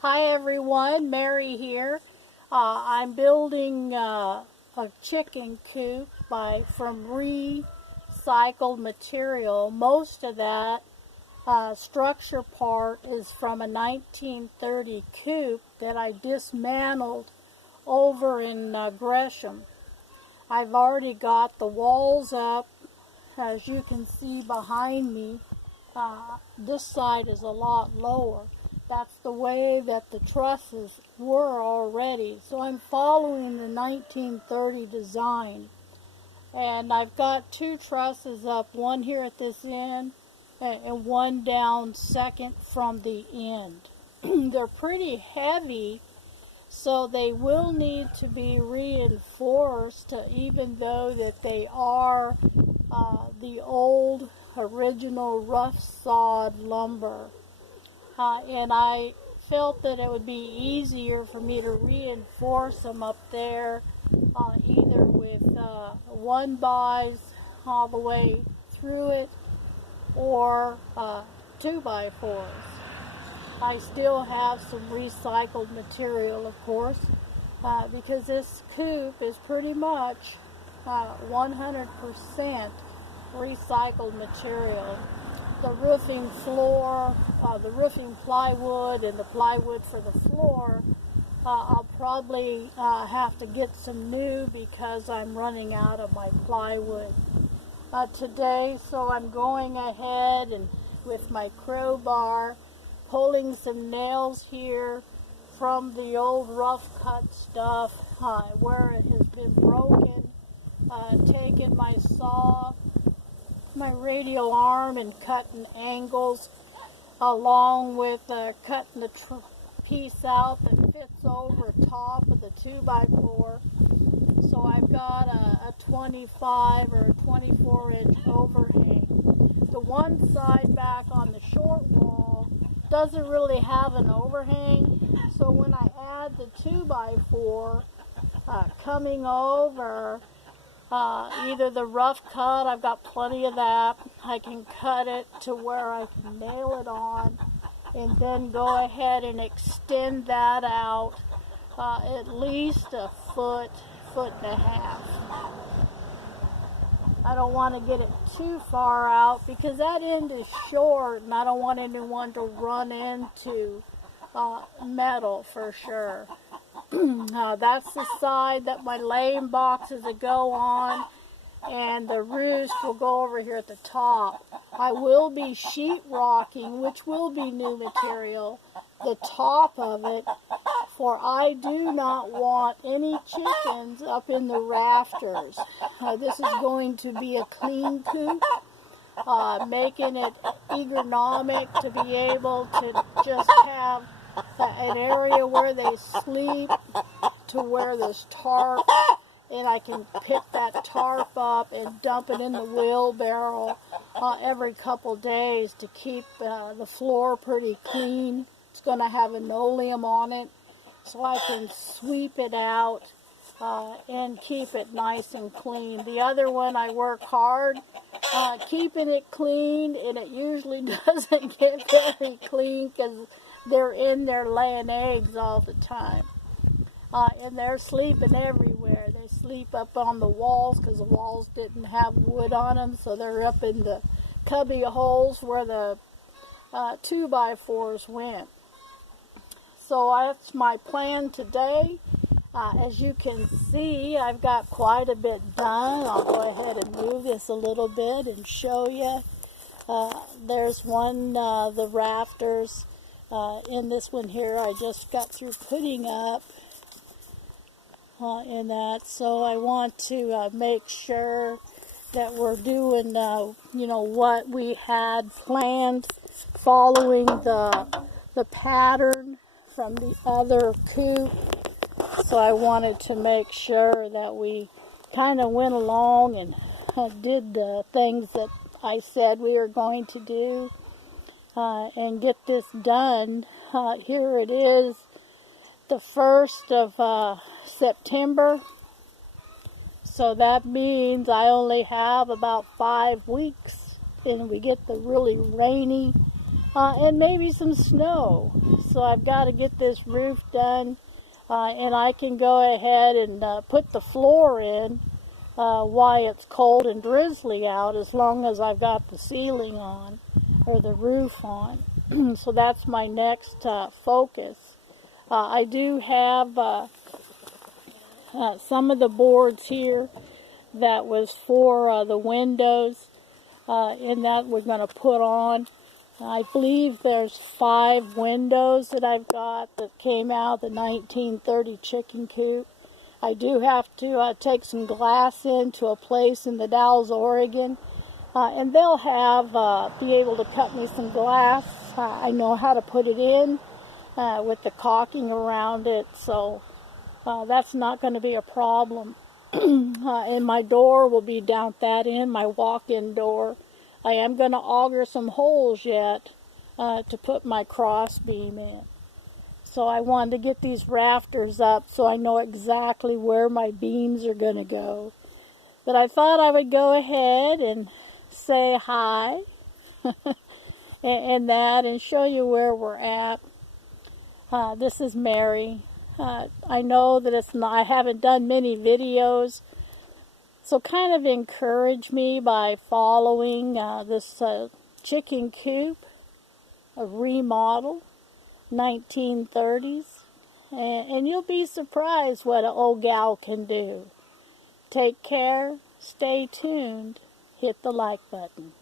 Hi everyone, Mary here. I'm building a chicken coop from recycled material. Most of that structure part is from a 1930 coop that I dismantled over in Gresham. I've already got the walls up, as you can see behind me. This side is a lot lower. That's the way that the trusses were already. So I'm following the 1930 design. And I've got two trusses up, one here at this end and one down second from the end. They're pretty heavy, so they will need to be reinforced, even though that they are the old original rough sawed lumber. And I felt that it would be easier for me to reinforce them up there, either with 1-bys all the way through it, or 2x4s. I still have some recycled material, of course, because this coop is pretty much 100% recycled material. The roofing floor, the roofing plywood, and the plywood for the floor, I'll probably have to get some new because I'm running out of my plywood today. So I'm going ahead and with my crowbar pulling some nails here from the old rough cut stuff where it has been broken, taking my saw, my radial arm, and cutting angles, along with cutting the piece out that fits over top of the 2x4. So I've got a 25 or 24-inch overhang. The one side back on the short wall doesn't really have an overhang, so when I add the 2x4 coming over, either the rough cut, I've got plenty of that, I can cut it to where I can nail it on, and then go ahead and extend that out at least a foot, foot and a half. I don't want to get it too far out because that end is short and I don't want anyone to run into metal for sure. That's the side that my laying boxes will go on, and the roost will go over here at the top. I will be sheetrocking, which will be new material, the top of it, for I do not want any chickens up in the rafters. This is going to be a clean coop, making it ergonomic to be able to just have an area where they sleep, to where there's tarp, and I can pick that tarp up and dump it in the wheelbarrow every couple days to keep the floor pretty clean. It's going to have linoleum on it, so I can sweep it out and keep it nice and clean. The other one, I work hard keeping it clean, and it usually doesn't get very clean because they're in there laying eggs all the time. And they're sleeping everywhere. They sleep up on the walls because the walls didn't have wood on them, so they're up in the cubby holes where the 2x4s went. So that's my plan today. As you can see, I've got quite a bit done. I'll go ahead and move this a little bit and show you. There's one, the rafters. In this one here, I just got through putting up in that, so I want to make sure that we're doing, what we had planned, following the pattern from the other coop. So I wanted to make sure that we kind of went along and did the things that I said we were going to do. And get this done. Here it is, the 1st of September. So that means I only have about 5 weeks, and we get the really rainy and maybe some snow. So I've got to get this roof done, and I can go ahead and put the floor in while it's cold and drizzly out, as long as I've got the ceiling on or the roof on. So that's my next focus. I do have some of the boards here that was for the windows, and that we're going to put on. I believe there's 5 windows that I've got that came out the 1930 Chicken Coop. I do have to take some glass into a place in the Dalles, Oregon, and they'll have be able to cut me some glass. I know how to put it in with the caulking around it, so that's not going to be a problem. And my door will be down at that end, my walk-in door. I am going to auger some holes yet to put my cross beam in. So I wanted to get these rafters up so I know exactly where my beams are going to go. But I thought I would go ahead and say hi and that, and show you where we're at. This is Mary. I know that it's not, I haven't done many videos, so kind of encourage me by following this Chicken Coop, a remodel, 1930s, and you'll be surprised what an old gal can do. Take care, stay tuned, hit the like button.